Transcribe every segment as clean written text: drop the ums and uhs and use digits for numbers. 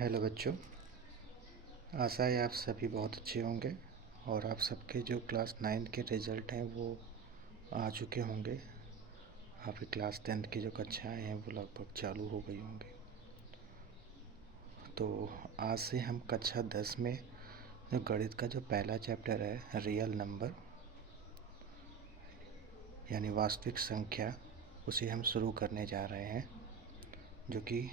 Hello बच्चों, आशा है आप सभी बहुत अच्छे होंगे और आप सबके जो क्लास 9 के रिज़ल्ट हैं वो आ चुके होंगे। आपकी क्लास 10 की जो कक्षाएं हैं वो लगभग चालू हो गई होंगी। तो आज से हम कक्षा 10 में जो गणित का जो पहला चैप्टर है रियल नंबर यानी वास्तविक संख्या, उसे हम शुरू करने जा रहे हैं, जो कि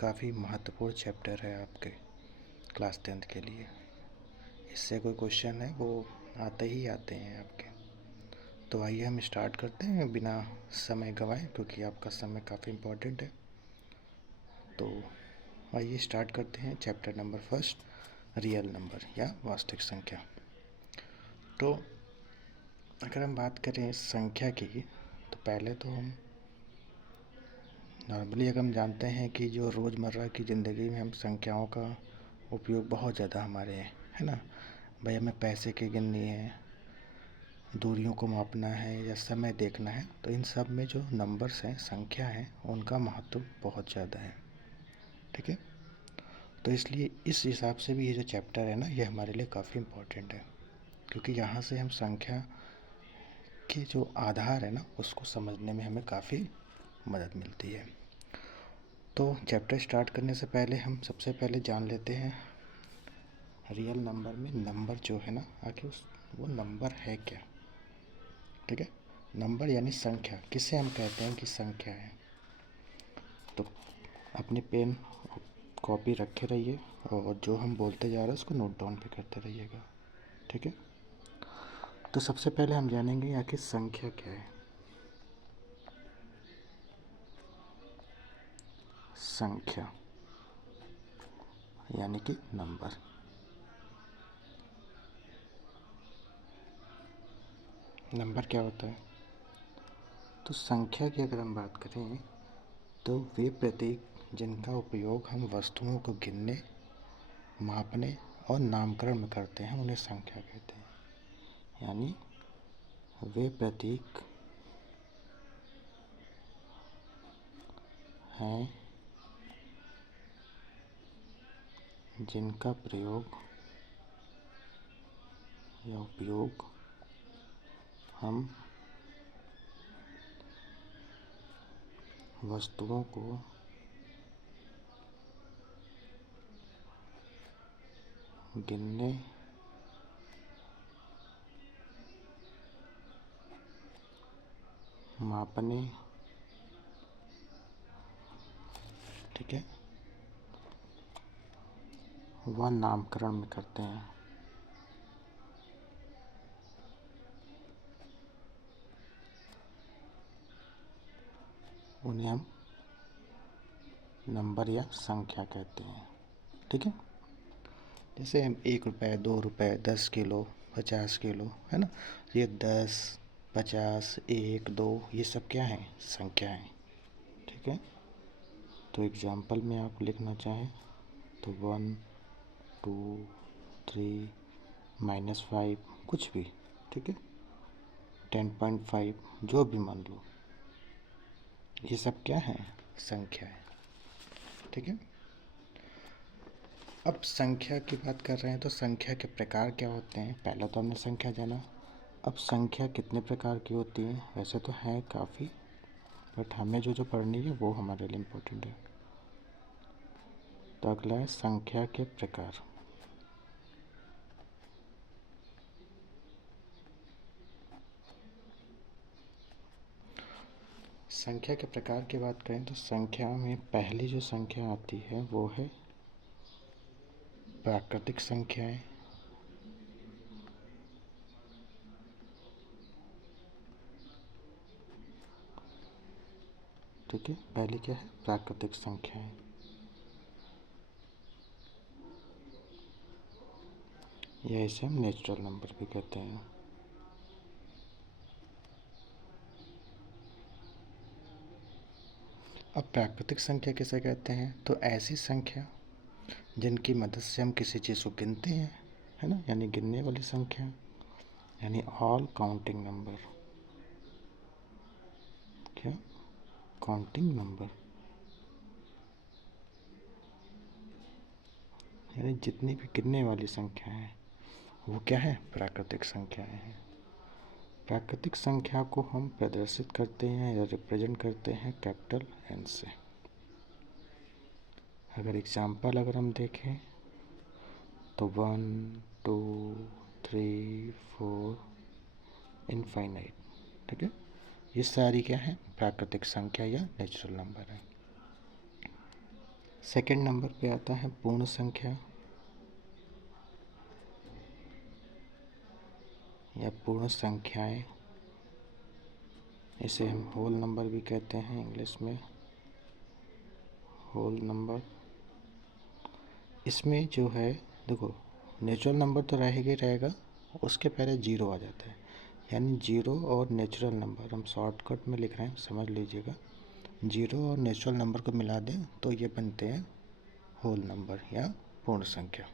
काफ़ी महत्वपूर्ण चैप्टर है आपके क्लास 10 के लिए। इससे कोई क्वेश्चन है वो आते ही आते हैं आपके। तो आइए हम स्टार्ट करते हैं बिना समय गंवाए, क्योंकि आपका समय काफ़ी इम्पोर्टेंट है। तो आइए स्टार्ट करते हैं chapter number first, real number या वास्तविक संख्या। तो अगर हम बात करें संख्या की, तो पहले तो हम नॉर्मली अगर हम जानते हैं कि जो रोज़मर्रा की ज़िंदगी में हम संख्याओं का उपयोग बहुत ज़्यादा हमारे है ना। भाई हमें पैसे की गिननी है, दूरियों को मापना है या समय देखना है, तो इन सब में जो नंबर्स हैं, संख्या है, उनका महत्व बहुत ज़्यादा है। ठीक है, तो इसलिए इस हिसाब से भी ये जो चैप्टर है ना, ये हमारे लिए काफ़ी इम्पोर्टेंट है, क्योंकि यहाँ से हम संख्या के जो आधार है ना, उसको समझने में हमें काफ़ी मदद मिलती है। तो चैप्टर स्टार्ट करने से पहले हम सबसे पहले जान लेते हैं रियल नंबर में नंबर जो है ना, आखिर वो नंबर है क्या। ठीक है, नंबर यानी संख्या, किसे हम कहते हैं कि संख्या है। तो अपने पेन कॉपी रखे रहिए और जो हम बोलते जा रहे हैं उसको नोट डाउन भी करते रहिएगा। ठीक है, तो सबसे पहले हम जानेंगे आखिर संख्या क्या है। संख्या यानी कि नंबर। नंबर क्या होता है? तो संख्या की अगर हम बात करें तो वे प्रतीक जिनका उपयोग हम वस्तुओं को गिनने, मापने और नामकरण में करते हैं, उन्हें संख्या कहते हैं। यानी वे प्रतीक हैं जिनका प्रयोग या उपयोग हम वस्तुओं को गिनने, मापने, ठीक है, व नामकरण में करते हैं। उन्हें हम नंबर या संख्या कहते हैं। ठीक है, जैसे हम 1 रुपये, 2 रुपये, 10 किलो, 50 किलो, है ना। ये 10, 50, 1, 2, ये सब क्या हैं? संख्या हैं। ठीक है, तो एग्जाम्पल में आप लिखना चाहें तो 1, 2, 3, -5, कुछ भी। ठीक है, 10.5, जो भी मान लो, ये सब क्या है? संख्या है। ठीक है, अब संख्या की बात कर रहे हैं तो संख्या के प्रकार क्या होते हैं। पहला तो हमने संख्या जाना, अब संख्या कितने प्रकार की होती है। वैसे तो है काफ़ी, बट हमें जो पढ़नी है वो हमारे लिए इम्पोर्टेंट है। तो अगला है संख्या के प्रकार। संख्या के प्रकार की बात करें तो संख्या में पहली जो संख्या आती है वो है प्राकृतिक संख्याएं। ठीक है, पहली क्या है? प्राकृतिक संख्याएं। या इसे हम नेचुरल नंबर भी कहते हैं। अब प्राकृतिक संख्या किसे कहते हैं? तो ऐसी संख्या जिनकी मदद से हम किसी चीज़ को गिनते हैं, है ना, यानी गिनने वाली संख्या, यानी ऑल काउंटिंग नंबर। क्या? Counting number. यानी जितनी भी गिनने वाली संख्याएं हैं वो क्या है, प्राकृतिक संख्याएं हैं। प्राकृतिक संख्या को हम प्रदर्शित करते हैं या रिप्रेजेंट करते हैं कैपिटल एन से। अगर एग्जाम्पल अगर हम देखें तो 1 2 3 4 इनफाइनाइट, ठीक है। ये सारी क्या है, प्राकृतिक संख्या या नेचुरल नंबर है। सेकंड नंबर पे आता है पूर्ण संख्या या पूर्ण संख्याएं। इसे हम होल नंबर भी कहते हैं इंग्लिश में, होल नंबर। इसमें जो है देखो, नेचुरल नंबर तो रहेगा ही रहेगा, उसके पहले जीरो आ जाता है, यानी जीरो और नेचुरल नंबर हम शॉर्टकट में लिख रहे हैं, समझ लीजिएगा। जीरो और नेचुरल नंबर को मिला दें तो ये बनते हैं होल नंबर या पूर्ण संख्या।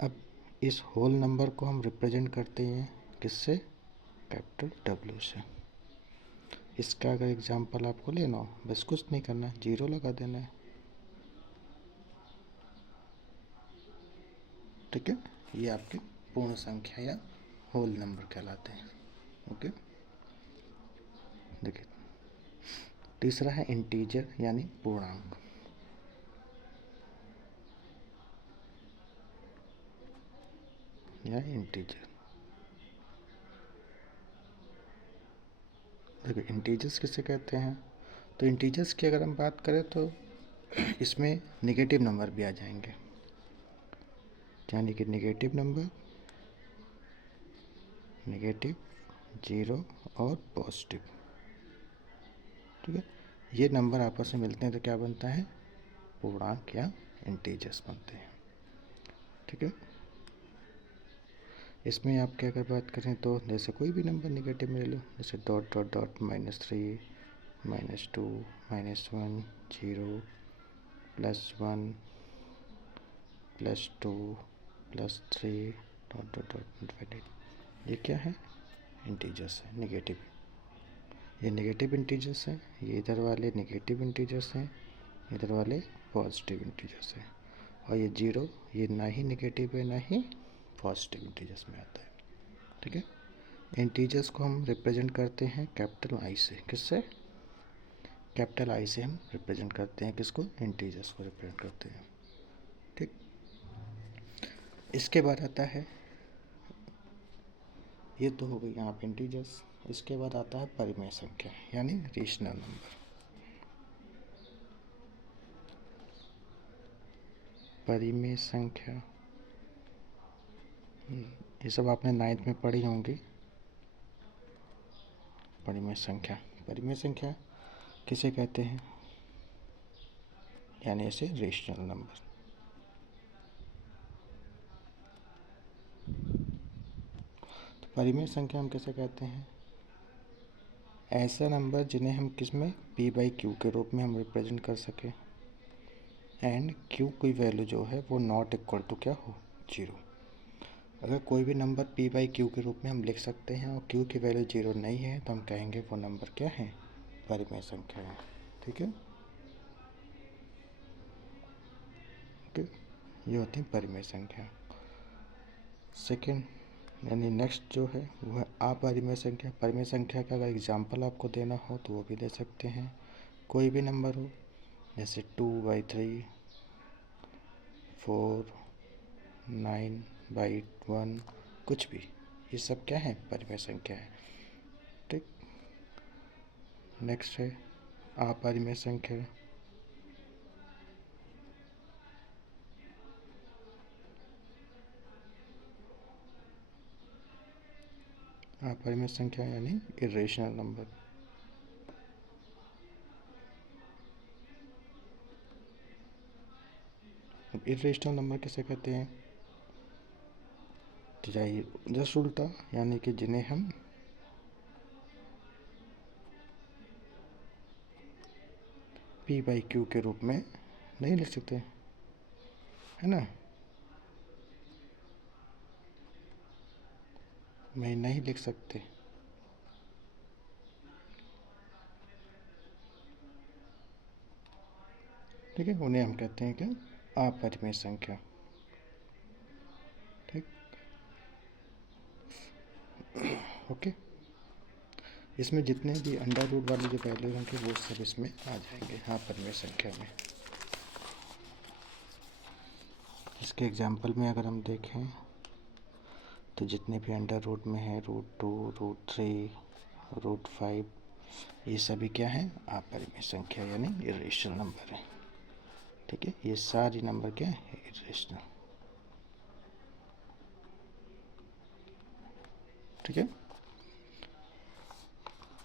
अब इस होल नंबर को हम रिप्रेजेंट करते हैं किससे, कैपिटल डब्ल्यू से। इसका अगर एग्जांपल आपको लेना हो, बस कुछ नहीं करना है, जीरो लगा देना है, ठीक है। ये आपके पूर्ण संख्या या होल नंबर कहलाते हैं, ओके। देखिए तीसरा है इंटीजर यानी पूर्णांक। या इंटीजर, देखिए इंटीजर्स किसे कहते हैं, तो इंटीजर्स की अगर हम बात करें तो इसमें नेगेटिव नंबर भी आ जाएंगे, यानी कि नेगेटिव नंबर, नेगेटिव, जीरो और पॉजिटिव, ठीक है। ये नंबर आपस में मिलते हैं तो क्या बनता है, पूर्णांक या इंटीजर्स बनते हैं, ठीक है। इसमें आपकी अगर बात करें तो जैसे कोई भी नंबर नेगेटिव में ले लो, जैसे dot dot dot -3 -2 -1 0 +1 +2 +3 dot dot dot infinity, ये क्या है, इंटीजर्स है, नेगेटिव। ये नेगेटिव इंटीजर्स हैं, ये इधर वाले नेगेटिव इंटीजर्स हैं, इधर वाले पॉजिटिव इंटीजर्स हैं। और ये जीरो, ये ना ही नेगेटिव है ना ही पॉजिटिव इंटीजर्स में आता है, ठीक है। इंटीजर्स को हम रिप्रेजेंट करते हैं कैपिटल आई से, किससे, कैपिटल आई से हम रिप्रेजेंट करते हैं किसको, इंटीजर्स को रिप्रेजेंट करते हैं, ठीक। इसके बाद आता है, ये तो हो गई यहाँ पे इंटीजर्स। इसके बाद आता है परिमेय संख्या यानी रेशनल नंबर। परिमेय संख्या, ये सब आपने 9th में पढ़ी होंगी। परिमेय संख्या, परिमेय संख्या किसे कहते हैं, यानी ऐसे रेशनल नंबर। तो परिमेय संख्या हम किसे कहते हैं, ऐसा नंबर जिन्हें हम किस में p/q के रूप में हम रिप्रेजेंट कर सके, एंड q की वैल्यू जो है वो नॉट इक्वल टू क्या हो, जीरो। अगर कोई भी नंबर p/q के रूप में हम लिख सकते हैं और q की वैल्यू जीरो नहीं है तो हम कहेंगे वो नंबर क्या है, परिमेय संख्या है, ठीक है। ओके, ये होती है परिमेय संख्या। सेकंड यानी नेक्स्ट जो है वो है अपरिमेय संख्या। परिमेय संख्या का अगर एग्जाम्पल आपको देना हो तो वो भी दे सकते हैं, कोई भी नंबर हो, जैसे 2/3 4 9/1, कुछ भी, ये सब क्या है, परिमेय संख्या है, ठीक। नेक्स्ट है अपरिमेय संख्या। अपरिमेय संख्या यानी इरेशनल नंबर। अब इरेशनल नंबर किसे कहते हैं, तो जाइए जस्ट उल्टा, यानी कि जिन्हें हम p/q के रूप में नहीं लिख सकते, है ना, मैं नहीं लिख सकते, ठीक है, उन्हें हम कहते हैं क्या, अपरिमेय संख्या। ठीक, ओके। इसमें जितने भी अंडर रूट वाले जो वैल्यू होंगे वो सब इसमें आ जाएंगे अपरिमेय संख्या में। इसके एग्जाम्पल में अगर हम देखें तो जितने भी अंडर रूट में है, √2, √3, √5, ये सभी क्या है? अपरिमेय संख्या यानी इर्रेशनल नंबर है। ठीक है, ये सारी नंबर क्या है? इर्रेशनल। ठीक है,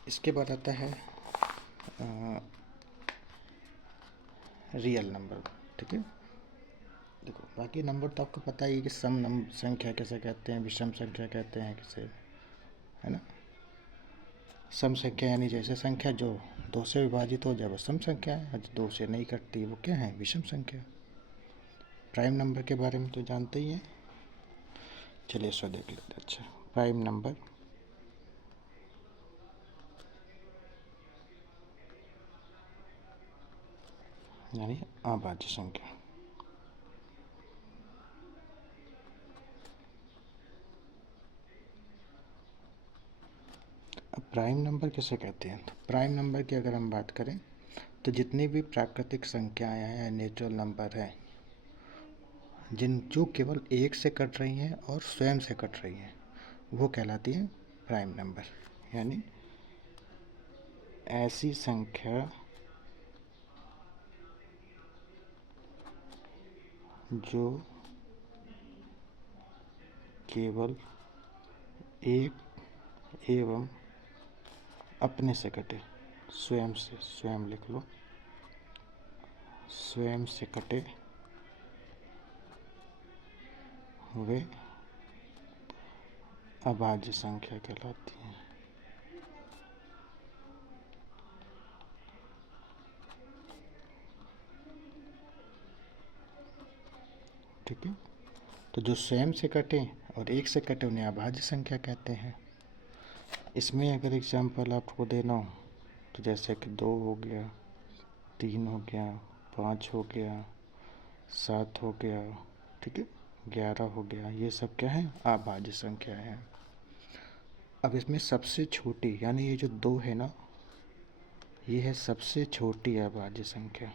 इसके बाद आता है रियल नंबर। ठीक है, देखो बाकी नंबर तो आपको पता ही है कि सम संख्या कैसे कहते हैं, विषम संख्या कहते हैं किसे, है ना। सम संख्या यानी जैसे संख्या जो 2 से विभाजित हो जाए वो सम संख्या है, 2 से नहीं कटती वो क्या है? विषम संख्या। प्राइम नंबर के बारे में तो जानते ही हैं, चलिए इसको देख लेते हैं। अच्छा, प्राइम नंबर यानी अभाज्य संख्या। अब प्राइम नंबर किसे कहते हैं? तो प्राइम नंबर की अगर हम बात करें तो जितनी भी प्राकृतिक संख्याएं हैं या नेचुरल नंबर हैं जो केवल 1 से कट रही हैं और स्वयं से कट रही हैं वो कहलाती है प्राइम नंबर। यानी ऐसी संख्या जो केवल 1 एवं अपने से कटे, स्वयं से, स्वयं लिख लो, स्वयं से कटे वे अभाज्य संख्या कहलाती हैं। ठीक है, तो जो स्वयं से कटे और 1 से कटे उन्हें अभाज्य संख्या कहते हैं। इसमें अगर एग्जाम्पल आपको देना हो तो जैसे कि 2 हो गया, 3 हो गया, 5 हो गया, 7 हो गया, ठीक है, 11 हो गया, ये सब क्या है? अभाज्य संख्या है। अब इसमें सबसे छोटी यानी ये जो 2 है ना, ये है सबसे छोटी अभाज्य संख्या,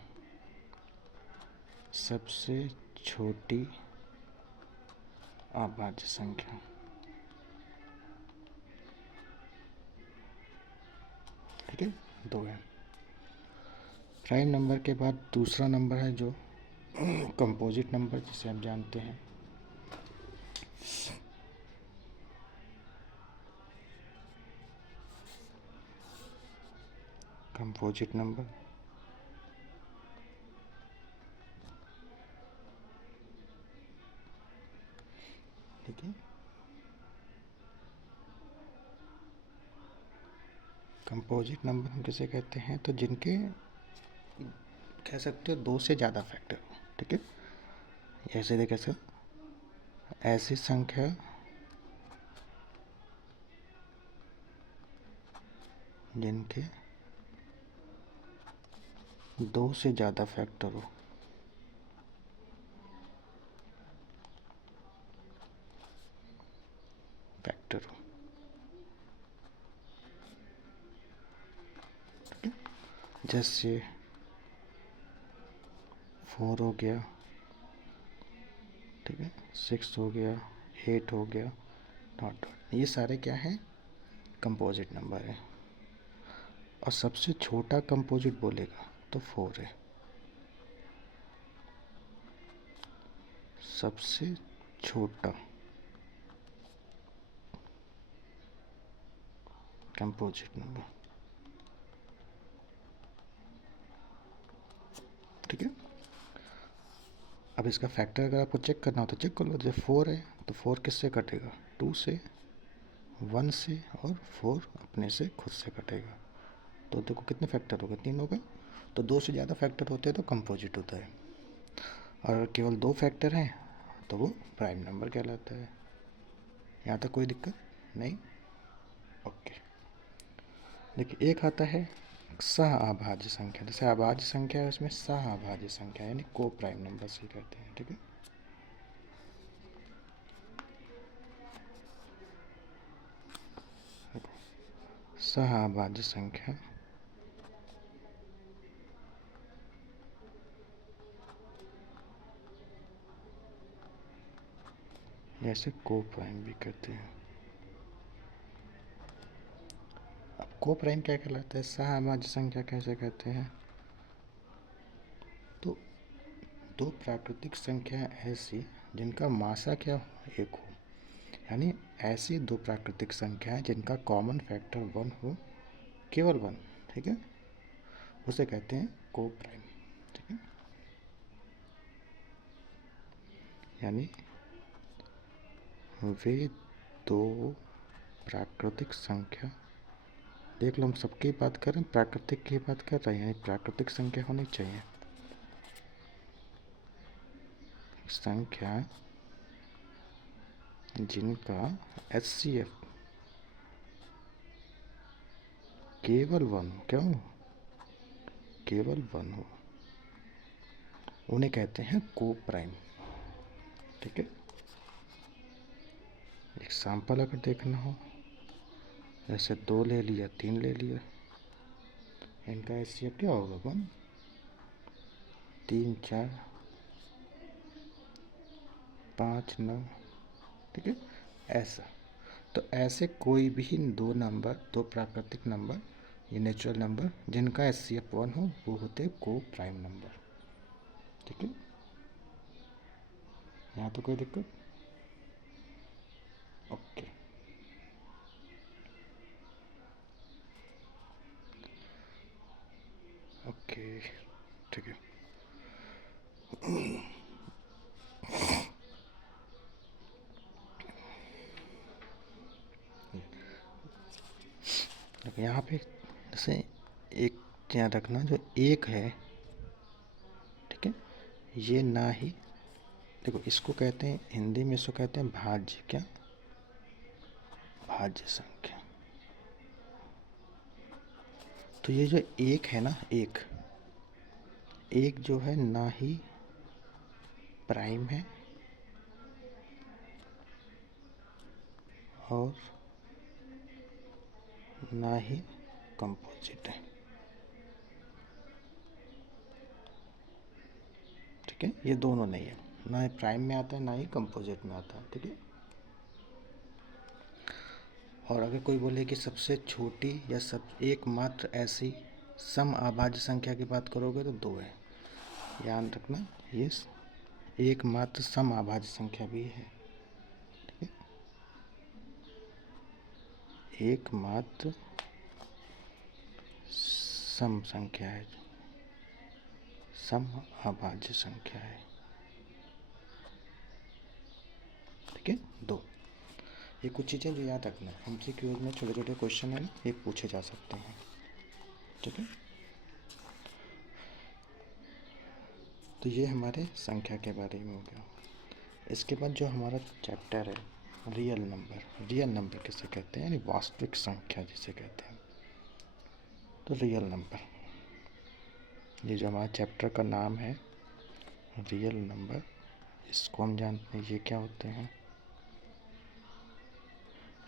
सबसे छोटी अभाज्य संख्या। ठीक है, 2 है। प्राइम नंबर के बाद दूसरा नंबर है जो कंपोजिट नंबर, जिसे हम जानते हैं। कंपोजिट नंबर ठीक है, कंपोजिट नंबर हम किसे कहते हैं? तो जिनके कह सकते हो 2 से ज़्यादा फैक्टर हो। ठीक है, ऐसे देख कैसे, ऐसी संख्या जिनके 2 से ज़्यादा फैक्टर हो। फैक्टर हो, जैसे 4 हो गया, ठीक है, 6 हो गया, 8 हो गया, डॉट डॉट, ये सारे क्या हैं? कंपोजिट नंबर है। और सबसे छोटा कंपोजिट बोलेगा तो 4 है। सबसे छोटा कंपोजिट नंबर। ठीक है, अब इसका फैक्टर अगर आपको चेक करना हो तो चेक कर लो। जैसे 4 है तो 4 किससे कटेगा? 2 से, 1 से, और 4 अपने से खुद से कटेगा। तो देखो कितने फैक्टर हो गए? 3 हो गए। तो 2 से ज़्यादा फैक्टर होते हैं तो कंपोजिट होता है, और केवल 2 फैक्टर हैं तो वो प्राइम नंबर कहलाता है। यहाँ तक कोई दिक्कत नहीं? ओके, देखिए एक आता है सह अभाज्य संख्या, जैसे अभाज्य संख्या है उसमें सह अभाज्य संख्या यानी को प्राइम नंबर से कहते हैं। ठीक है, सह अभाज्य संख्या जैसे को प्राइम भी कहते हैं। अब को प्राइम क्या कहलाता है, सह अभाज्य संख्या कैसे कहते हैं, तो दो प्राकृतिक संख्या ऐसी जिनका मासा क्या हो, एक हो, यानी ऐसी दो प्राकृतिक संख्याएं जिनका कॉमन फैक्टर 1 हो, केवल 1। ठीक है, उसे कहते हैं को प्राइम। ठीक है, यानी वे दो प्राकृतिक संख्या, देख लो हम सबकी बात कर रहे हैं, प्राकृतिक की बात कर रहे हैं, प्राकृतिक संख्या होनी चाहिए, संख्या जिनका HCF केवल 1 हो, क्यों केवल 1 हो, उन्हें कहते हैं को प्राइम। ठीक है, एग्जाम्पल अगर देखना हो, जैसे 2 ले लिया, 3 ले लिया, इनका HCF क्या होगा 1, 3 4 5 9। ठीक है, ऐसा, तो ऐसे कोई भी दो नंबर, दो प्राकृतिक नंबर, ये नेचुरल नंबर जिनका HCF 1 हो, वो होते को प्राइम नंबर। ठीक है, यहाँ तो कोई दिक्कत, ओके। ओके, ठीक है। यहाँ पे जैसे एक ध्यान रखना, जो एक है, ठीक है, ये ना ही, देखो इसको कहते हैं हिंदी में, इसको कहते हैं भाज्य, क्या भाज्य संख्या। तो ये जो एक है ना, एक एक जो है ना ही प्राइम है और ना ही कंपोजिट है। ठीक है, ये दोनों नहीं है, ना ही प्राइम में आता है ना ही कंपोजिट में आता है। ठीक है, और अगर कोई बोले कि सबसे छोटी या सब एकमात्र ऐसी सम अभाज्य संख्या की बात करोगे तो 2 है, ध्यान रखना, ये एकमात्र सम अभाज्य संख्या भी है। ठीक है, एकमात्र सम संख्या है, सम अभाज्य संख्या है। ठीक है, 2, ये कुछ चीज़ें जो याद रखना है, MCQ में छोटे छोटे क्वेश्चन है ना, ये पूछे जा सकते हैं। ठीक है, तो ये हमारे संख्या के बारे में हो गया। इसके बाद जो हमारा चैप्टर है रियल नंबर, रियल नंबर किसे कहते हैं, यानी वास्तविक संख्या जिसे कहते हैं, तो रियल नंबर, ये जो हमारा चैप्टर का नाम है रियल नंबर, इसको हम जानते हैं ये क्या होते हैं,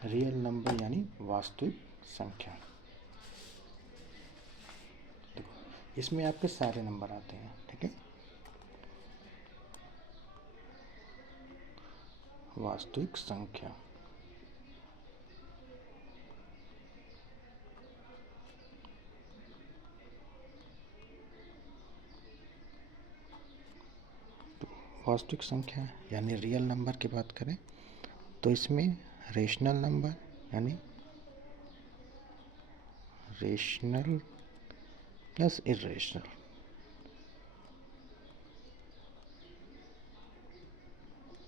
रियल नंबर यानी वास्तविक संख्या। देखो इसमें आपके सारे नंबर आते हैं। ठीक है, वास्तविक संख्या, वास्तविक संख्या यानी रियल नंबर की बात करें तो इसमें रेशनल नंबर यानी रेशनल प्लस इरेशनल,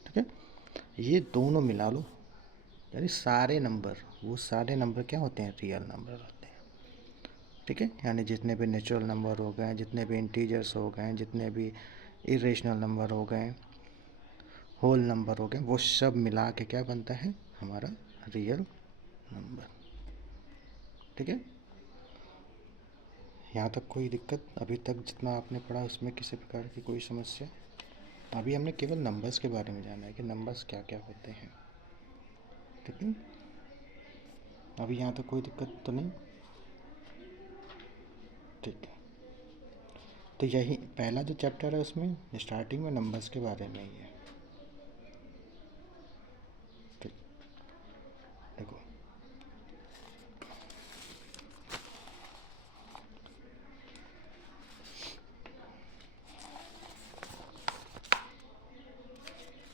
ठीक है, ये दोनों मिला लो, यानी सारे नंबर, वो सारे नंबर क्या होते हैं, रियल नंबर होते हैं। ठीक है, यानी जितने भी नेचुरल नंबर हो गए, जितने भी इंटीजर्स हो गए, जितने भी इरेशनल नंबर हो गए, होल नंबर हो गए, वो सब मिला के क्या बनता है हमारा रियल नंबर। ठीक है, यहाँ तक कोई दिक्कत? अभी तक जितना आपने पढ़ा उसमें किसी प्रकार की कोई समस्या? अभी हमने केवल नंबर्स के बारे में जाना है कि नंबर्स क्या क्या होते हैं, ठीक है? अभी यहाँ तक कोई दिक्कत तो नहीं? ठीक है। तो यही पहला जो चैप्टर है उसमें स्टार्टिंग में नंबर्स के बारे में ही है। ठीक, देखो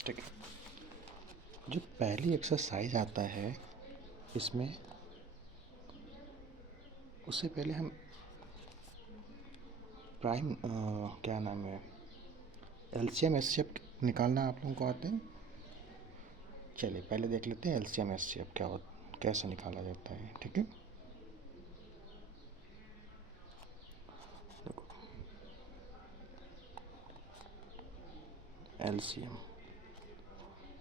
ठीक है, जो पहली एक्सरसाइज आता है इसमें, उससे पहले हम प्राइम क्या नाम है, एलसीएम एचसीएफ निकालना आप लोगों को आते हैं? चलिए पहले देख लेते हैं एलसीएम एचसीएफ क्या होता, कैसे निकाला जाता है, ठीक है? देखो एलसीएम,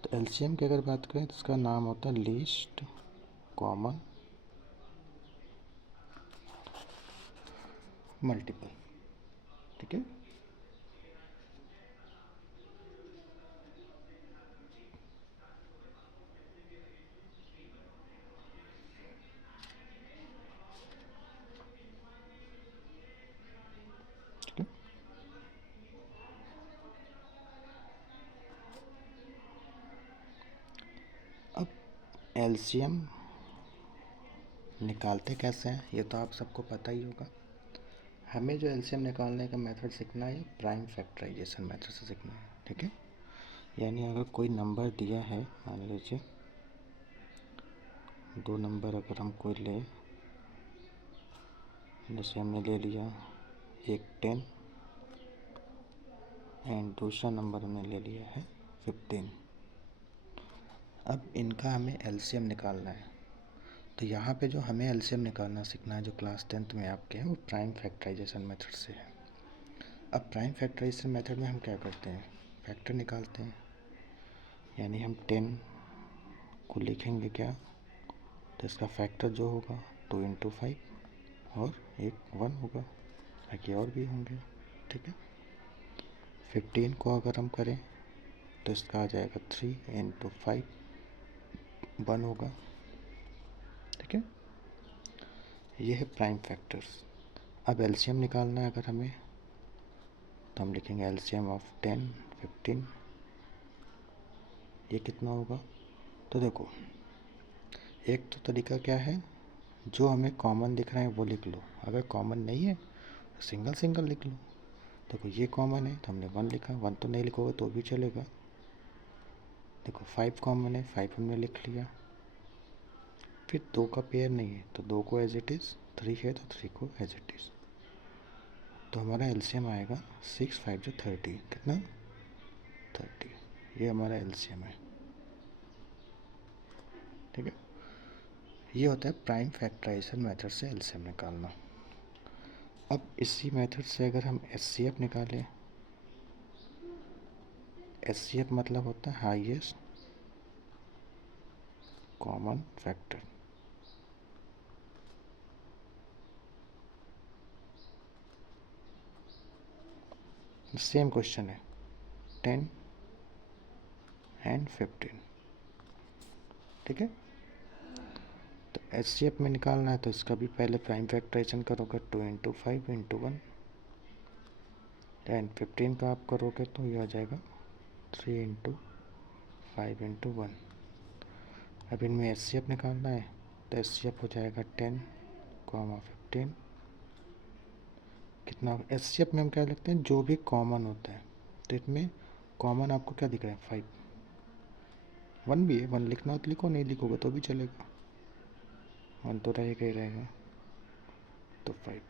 तो एलसीएम की अगर बात करें तो इसका नाम होता है लीस्ट कॉमन मल्टीपल, ठीक है? ठीक है, अब एलसीएम निकालते कैसे हैं ये तो आप सबको पता ही होगा। हमें जो एलसीएम निकालने का मेथड सीखना है प्राइम फैक्टराइजेशन मेथड से सीखना है, ठीक है? यानी अगर कोई नंबर दिया है, मान लीजिए दो नंबर अगर हम कोई ले, जैसे हमने ले लिया एक 10 एंड दूसरा नंबर हमने ले लिया है 15। अब इनका हमें एलसीएम निकालना है, तो यहाँ पे जो हमें एलसीएम निकालना सीखना है जो क्लास 10th में आपके हैं वो प्राइम फैक्टराइजेशन मेथड से है। अब प्राइम फैक्टराइजेशन मेथड में हम क्या करते हैं, फैक्टर निकालते हैं, यानी हम 10 को लिखेंगे क्या, तो इसका फैक्टर जो होगा 2 × 5 और एक 1 होगा, बाकी और भी होंगे, ठीक है? 15 को अगर हम करें तो इसका आ जाएगा 3 × 5 1 होगा, ठीक है? ये है प्राइम फैक्टर्स। अब एलसीएम निकालना है अगर हमें, तो हम लिखेंगे एलसीएम ऑफ 10 15, ये कितना होगा? तो देखो एक तो तरीका क्या है, जो हमें कॉमन दिख रहा है वो लिख लो, अगर कॉमन नहीं है तो सिंगल सिंगल लिख लो। देखो ये कॉमन है तो हमने 1 लिखा, 1 तो नहीं लिखोगे तो भी चलेगा। देखो 5 कॉमन है, 5 हमने लिख लिया। फिर 2 का पेयर नहीं है तो 2 को एज इट इज़, 3 है तो 3 को एज इट इज़, तो हमारा एलसीएम आएगा 6 5 जो 30, कितना 30, ये हमारा एलसीएम है, ठीक है? ये होता है प्राइम फैक्टराइजेशन मेथड से एलसीएम निकालना। अब इसी मेथड से अगर हम एचसीएफ निकालें, एचसीएफ मतलब होता है highest common factor. Same question है 10 एंड 15, ठीक है? तो एचसीएफ में निकालना है तो इसका भी पहले प्राइम फैक्टराइजेशन करोगे 2 × 5 × 1 एंड 15 का आप करोगे तो ये आ जाएगा 3 × 5 × 1। अब इनमें एचसीएफ निकालना है तो एचसीएफ हो जाएगा 10, 15, कितना एचसीएफ में हम क्या लिखते हैं, जो भी कॉमन होता है, तो इसमें कॉमन आपको क्या दिख रहा है 5, 1 भी है, 1 लिखना हो तो लिखो, नहीं लिखोगे तो भी चलेगा, 1 तो रहेगा ही रहेगा, तो 5,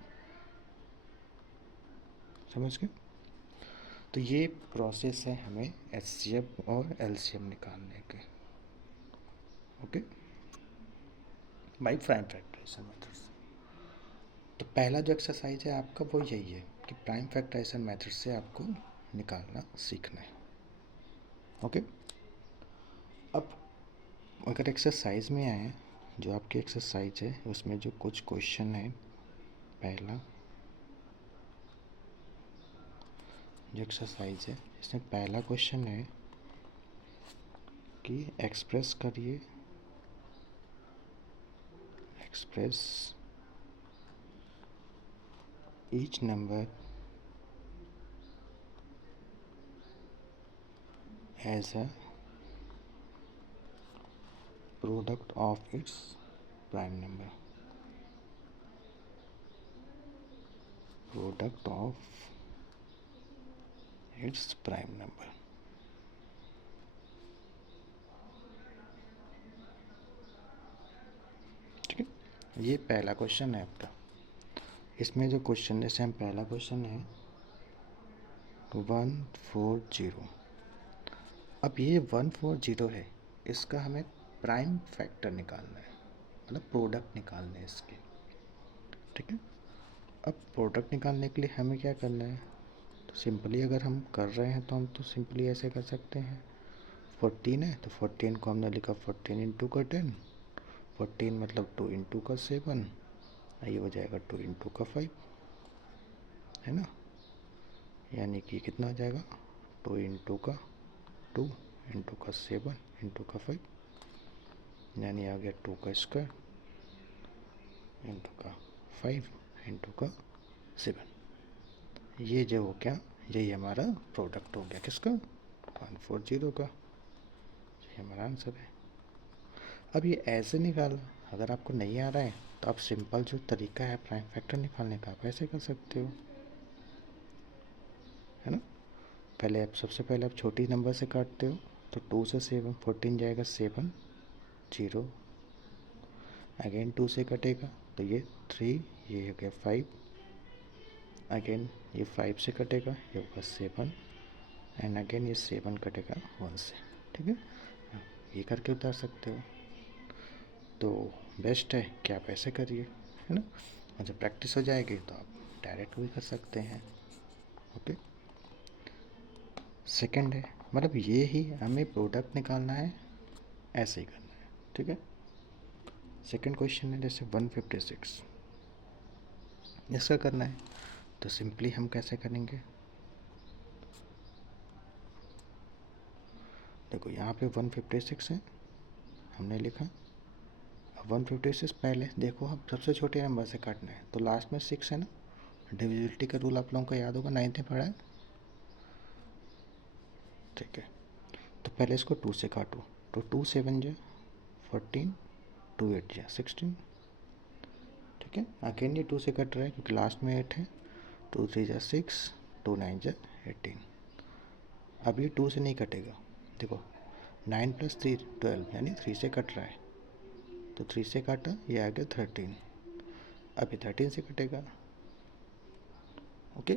समझ गए? तो ये प्रोसेस है हमें एचसीएफ और एलसीएम निकालने के, okay, by prime factorization method से। तो पहला जो एक्सरसाइज है आपका वो यही है कि प्राइम फैक्टराइजेशन मेथड से आपको निकालना सीखना है, ओके? अब अगर एक्सरसाइज में आए, जो आपकी एक्सरसाइज है उसमें जो कुछ क्वेश्चन है, पहला जो एक्सरसाइज है इसमें पहला क्वेश्चन है कि एक्सप्रेस करिए, express each number as a product of its prime number, product of its prime number. ठीक है, ये पहला क्वेश्चन है आपका। इसमें जो क्वेश्चन है सेम पहला क्वेश्चन है 140। अब ये 140 है, इसका हमें प्राइम फैक्टर निकालना है, मतलब प्रोडक्ट निकालने हैं इसके। ठीक है, अब प्रोडक्ट निकालने के लिए हमें क्या करना है, तो सिंपली अगर हम कर रहे हैं तो हम तो सिंपली ऐसे कर सकते हैं। 14 है तो 14 को हमने लिखा 14 इंटू का 10, 14 मतलब 2 इंटू का 7, ये हो जाएगा 2 इंटू का 5, है ना। यानी कि कितना हो जाएगा, 2 इंटू का 2 इंटू का 7 इंटू का 5, यानी आ गया 2 का स्क्वायर इंटू का 5 इंटू का 7। ये जो हो क्या, यही हमारा प्रोडक्ट हो गया किसका, 140 का। ये हमारा आंसर है। अब ये ऐसे निकालना, अगर आपको नहीं आ रहा है तो आप सिंपल जो तरीका है प्राइम फैक्टर निकालने का आप ऐसे कर सकते हो, है ना। पहले आप सबसे पहले आप छोटी नंबर से काटते हो, तो 2 से 7 14 जाएगा 7 0, अगेन 2 से कटेगा तो ये 3, ये हो गया 5, अगेन ये 5 से कटेगा ये होगा 7, एंड अगेन ये 7 कटेगा 1 से। ठीक है, ये करके उतार सकते हो। तो बेस्ट है कि आप ऐसे करिए, है ना। और जब प्रैक्टिस हो जाएगी तो आप डायरेक्ट भी कर सकते हैं। ओके, सेकंड है, मतलब ये ही हमें प्रोडक्ट निकालना है, ऐसे ही करना है। ठीक है, सेकंड क्वेश्चन है जैसे 156, इसका करना है तो सिंपली हम कैसे करेंगे, देखो यहाँ पे 156 है हमने लिखा। अब 156 पहले देखो, अब सबसे छोटे नंबर से काटना है तो लास्ट में 6 है ना। डिविजिबिलिटी का रूल आप लोगों को याद होगा, 9th में पढ़ा है। ठीक है, तो पहले इसको 2 से काटो, तो 2 7 जा 14, 2 8 जा 16। ठीक है, अगेन ये 2 से कट रहा है क्योंकि लास्ट में 8 है, 2 3 जा 6, 2 9 जा 18। अब ये 2 से नहीं कटेगा, देखो 9 + 3 12, यानी 3 से कट रहा है, तो 3 से काटा ये आ गया 13, अभी 13 से कटेगा। ओके,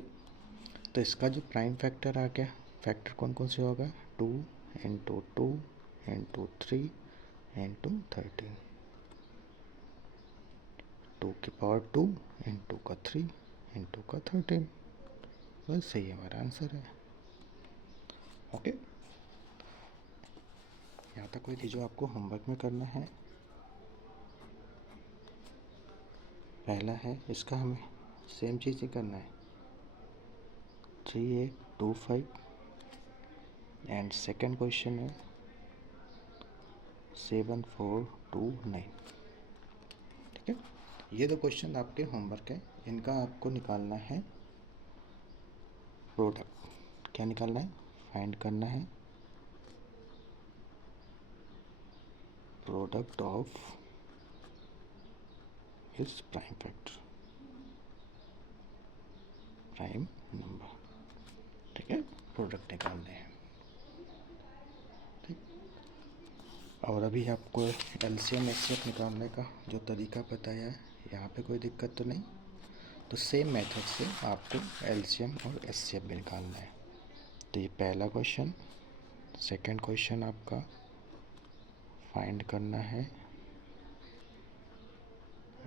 तो इसका जो प्राइम फैक्टर आ गया, फैक्टर कौन कौन से होगा, 2 इंटू 2 इंटू 3 इंटू 13, 2 की पावर 2 इंटू का 3 इंटू का 13, बस सही हमारा आंसर है। ओके, यहाँ तक कोई चीज़ जो आपको होमवर्क में करना है, पहला है इसका हमें सेम चीज़ ही करना है, 3825, एंड सेकंड क्वेश्चन है 7429। ठीक है, ये दो क्वेश्चन आपके होमवर्क है, इनका आपको निकालना है प्रोडक्ट। क्या निकालना है, फाइंड करना है product of its prime factor, prime number. ठीक है, प्रोडक्ट निकालने हैं। ठीक, और अभी आपको एलसीएम एचसीएफ निकालने का जो तरीका बताया है, यहाँ पे कोई दिक्कत तो नहीं, तो सेम मेथड से आपको एलसीएम और एचसीएफ भी निकालना है। तो ये पहला क्वेश्चन, सेकंड क्वेश्चन आपका फाइंड करना है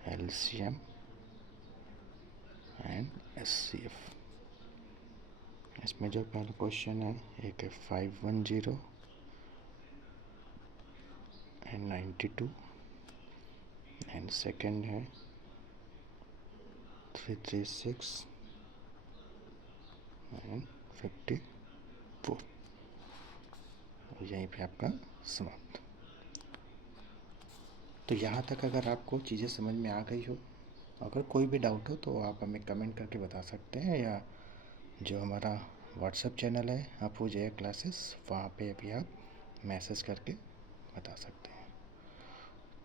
एलसीएम एंड एचसीएफ। इसमें जो पहला क्वेश्चन है एक है 510 एंड 92, एंड सेकंड है 336 एंड 54। और यहीं पे आपका समाप्त। तो यहाँ तक अगर आपको चीज़ें समझ में आ गई हो, अगर कोई भी डाउट हो तो आप हमें कमेंट करके बता सकते हैं, या जो हमारा व्हाट्सएप चैनल है अपूजया क्लासेस, वहाँ पे भी आप मैसेज करके बता सकते हैं।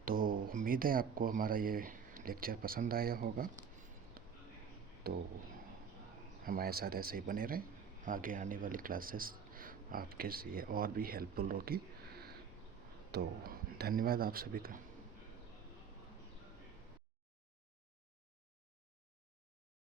तो उम्मीद है आपको हमारा ये लेक्चर पसंद आया होगा। तो हमारे साथ ऐसे ही बने रहें, आगे आने वाली क्लासेस आपके लिए और भी हेल्पफुल होगी। तो धन्यवाद आप सभी का।